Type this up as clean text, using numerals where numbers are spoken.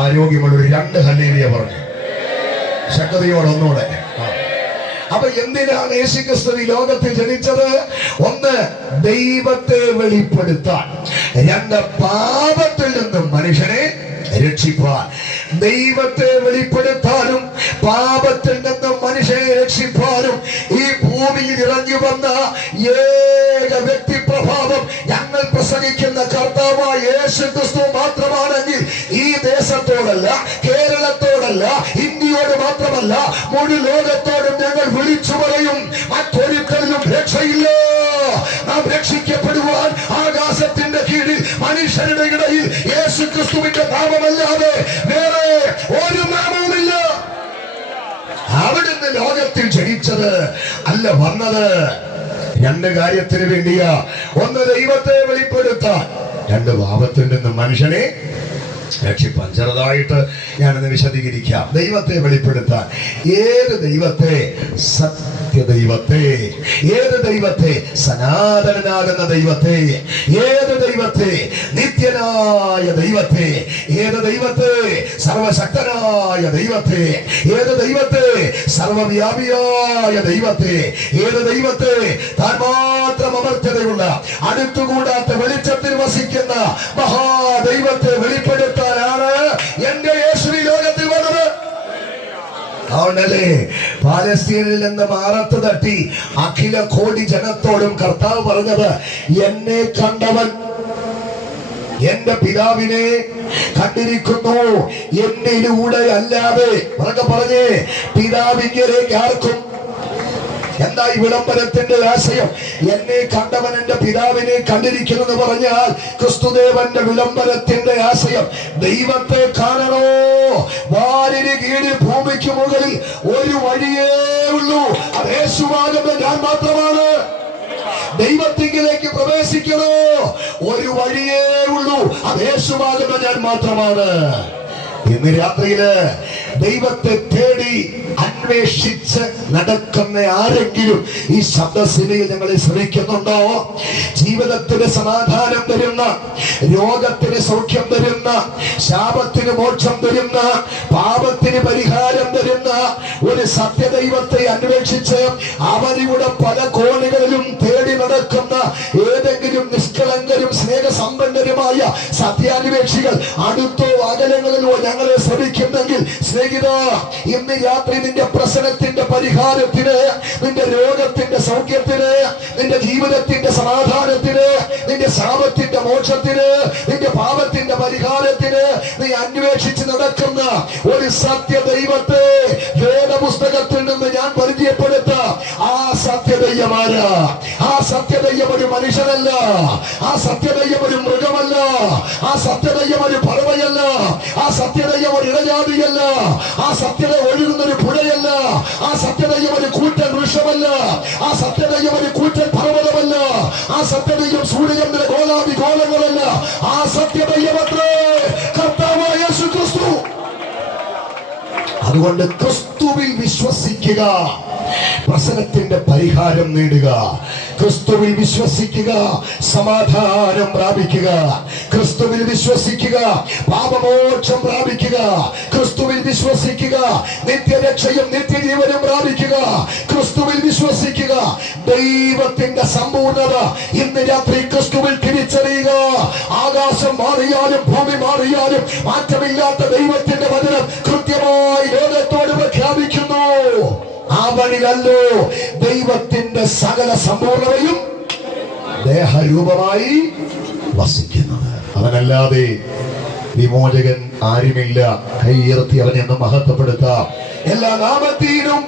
ആരോഗ്യമുള്ള ഒരു 2 ഹല്ലേലൂയ പറഞ്ഞു. ശക്തിയോടെ ഒന്നുകൂടെ. അപ്പൊ എന്തിനാണ് യേശുക്രിസ്തു ഈ ലോകത്തിൽ ജനിച്ചത്? 1, ദൈവത്തെ വെളിപ്പെടുത്താൻ. 2, പാപത്തിൽ നിന്നും മനുഷ്യനെ രക്ഷിപ്പാൻ. ദൈവത്തെ വെളിപ്പെടുത്താനും പാപത്തിൽ നിന്നും മനുഷ്യനെ രക്ഷിപ്പാനും ഈ ഭൂമിയിൽ ഇറങ്ങി വന്ന ഏക വ്യക്തിപ്രഭാവം ഞങ്ങൾ പ്രസംഗിക്കുന്ന കർത്താവായ യേശുക്രിസ്തു മാത്രമാണെങ്കിൽ ഈ ദേശത്തോടല്ല, കേരളത്തോടല്ല, ഇന്ത്യയോട് മാത്രമല്ല, മുഴു ലോകത്തോടും ഞങ്ങൾ വിളിച്ചു പറയും, മറ്റൊരിക്കലും രക്ഷയില്ല. നാം രക്ഷിക്കപ്പെടുവാൻ ആകാശത്തിന്റെ കീഴിൽ മനുഷ്യരുടെ ഇടയിൽ യേശുക്രിസ്തുവിന്റെ നാമമല്ലാതെ വേറെ ഒരു നാമവുമില്ല. അവിടുന്ന് ലോകത്തിൽ ജനിച്ചത് അല്ല, വന്നത് 2 കാര്യത്തിന് വേണ്ടിയാ. 1, ദൈവത്തെ വെളിപ്പെടുത്താൻ. 2, പാപത്തിൽ നിന്ന് മനുഷ്യനെ രക്ഷിപ്പാൻ. ചെറുതായിട്ട് ഞാനത് വിശദീകരിക്കാം. ദൈവത്തെ വെളിപ്പെടുത്താൻ. ഏത് ദൈവത്തെ? സത്യദൈവത്തെ. ഏത് ദൈവത്തെ? സനാതനാകുന്ന ദൈവത്തെ. ഏത് ദൈവത്തെ? നിത്യനായ ദൈവത്തെ. ഏത് ദൈവത്തെ? സർവശക്തനായ ദൈവത്തെ. ഏത് ദൈവത്തെ? സർവവ്യാപിയായ ദൈവത്തെ. ഏത് ദൈവത്തെ? താൻ മാത്രം അമർത്യതയുള്ള, അടുത്തുകൂടാത്ത വെളിച്ചത്തിൽ വസിക്കുന്ന മഹാദൈവത്തെ വെളിപ്പെടുത്താൻ എന്റെ യേശു ലോകത്തിൽ വന്നത്. അതുകൊണ്ടല്ലേ പാലസ്തീനിൽ നിന്ന് മാറത്ത് തട്ടി അഖില കോടി ജനത്തോടും കർത്താവ് പറഞ്ഞത്, എന്നെ കണ്ടവൻ എന്റെ പിതാവിനെ കണ്ടിരിക്കുന്നു. എന്നിലൂടെ അല്ലാതെ പറഞ്ഞേ പിതാവിലേക്ക് ആർക്കും. എന്താ ഈ വിളംബരത്തിന്റെ ആശയം? എന്നെ കണ്ടവൻ എന്റെ പിതാവിനെ കണ്ടിരിക്കുന്നു എന്ന് പറഞ്ഞാൽ ക്രിസ്തുദേവന്റെ വിളംബരത്തിന്റെ ആശയം ദൈവത്തെ കാണണോ? വാലിന് കീഴിൽ ഭൂമിക്ക് മുകളിൽ ഒരു വഴിയേ ഉള്ളൂ, അത് യേശുവാകുന്ന ഞാൻ മാത്രമാണ്. ദൈവത്തിലേക്ക് പ്രവേശിക്കണോ? ഒരു വഴിയേ ഉള്ളൂ, അത് യേശുവാകുന്ന ഞാൻ മാത്രമാണ്. ഇന്ന് രാത്രിയില് ദൈവത്തെ തേടി അന്വേഷിച്ച് നടക്കുന്ന ആരെങ്കിലും ഈ ശബ്ദസിനിയിൽ ഞങ്ങളെ ശ്രമിക്കുന്നുണ്ടോ? ജീവിതത്തിന് സമാധാനം തരുന്ന, രോഗത്തിന് സൗഖ്യം തരുന്ന, ശാപത്തിന് മോക്ഷം തരുന്ന, പാപത്തിന് പരിഹാരം തരുന്ന ഒരു സത്യദൈവത്തെ അന്വേഷിച്ച് അവരുടെ പല കോണുകളിലും തേടി നടക്കുന്ന ഏതെങ്കിലും നിഷ്കളങ്കരും സ്നേഹസമ്പന്നരുമായ സത്യാന്വേഷികൾ അടുത്തോ അകലങ്ങളിലോ ഞങ്ങളെ ശ്രമിക്കുന്നെങ്കിൽ സ്നേഹിത, ഇന്ന് രാത്രി നിന്റെ പ്രശ്നത്തിന്റെ പരിഹാരത്തിന്, നിന്റെ രോഗത്തിന്റെ സൗഖ്യത്തിന്, നിന്റെ ജീവിതത്തിന്റെ സമാധാനത്തിന്, നിന്റെ ശാപത്തിന്റെ മോക്ഷത്തിന്, നിന്റെ പാപത്തിന്റെ പരിഹാരത്തിന് നീ അന്വേഷിച്ച് നടക്കുന്ന ഒരു സത്യദൈവത്തെ വേദപുസ്തകത്തിൽ നിന്ന് ഞാൻ പരിചയപ്പെടുത്താം. ആ സത്യദൈവമാരാ? ആ സത്യദൈവം ഒരു മനുഷ്യനല്ല, ആ സത്യദൈവം ഒരു മൃഗമല്ല, ആ സത്യദൈവം ഒരു പറവയല്ല, ആ സത്യദൈവം ഒരു ഇടജാതിയല്ല, ആ സത്യത ഒഴുകുന്ന ഒരു പുഴയല്ല, ആ സത്യദൈവം ഒരു കൂറ്റൻ വൃക്ഷമല്ല, ആ സത്യദൈവം ഒരു കൂറ്റൻ പർവ്വതമല്ല, ആ സത്യദൈവം സൂര്യചന്ദ്ര ഗോളാദി ഗോളങ്ങളല്ല. ആ സത്യദൈവമത്രേ കർത്താവായ യേശുക്രിസ്തു. അതുകൊണ്ട് ക്രിസ്തുവിൽ വിശ്വസിക്കുക, പ്രശ്നത്തിന്റെ പരിഹാരം നേടുക. ക്രിസ്തുവിൽ വിശ്വസിക്കുക, സമാധാനം പ്രാപിക്കുക. ക്രിസ്തുവിൽ വിശ്വസിക്കുക, പാപമോക്ഷം പ്രാപിക്കുക. ക്രിസ്തുവിൽ വിശ്വസിക്കുക, നിത്യരക്ഷയും നിത്യജീവനും പ്രാപിക്കുക. ക്രിസ്തുവിൽ വിശ്വസിക്കുക, ദൈവത്തിന്റെ സമ്പൂർണത ഇന്ന് രാത്രി ക്രിസ്തുവിൽ തിരിച്ചറിയുക. ആകാശം മാറിയാലും ഭൂമി മാറിയാലും മാറ്റമില്ലാത്ത ദൈവത്തിന്റെ വചനം കൃത്യമായി ലോകത്തോട് പ്രഖ്യാപിക്കുന്നു. ആ വഴിയല്ലോ ദൈവത്തിന്റെ സകല സമ്പൂർണതയും ദേഹരൂപമായി വസിക്കുന്നത്. അവനല്ലാതെ വിമോചകൻ ആരുമില്ല. കൈയുയർത്തി അവനെ ഒന്ന് മഹത്വപ്പെടുത്താം. എല്ലാ നാമത്തിനും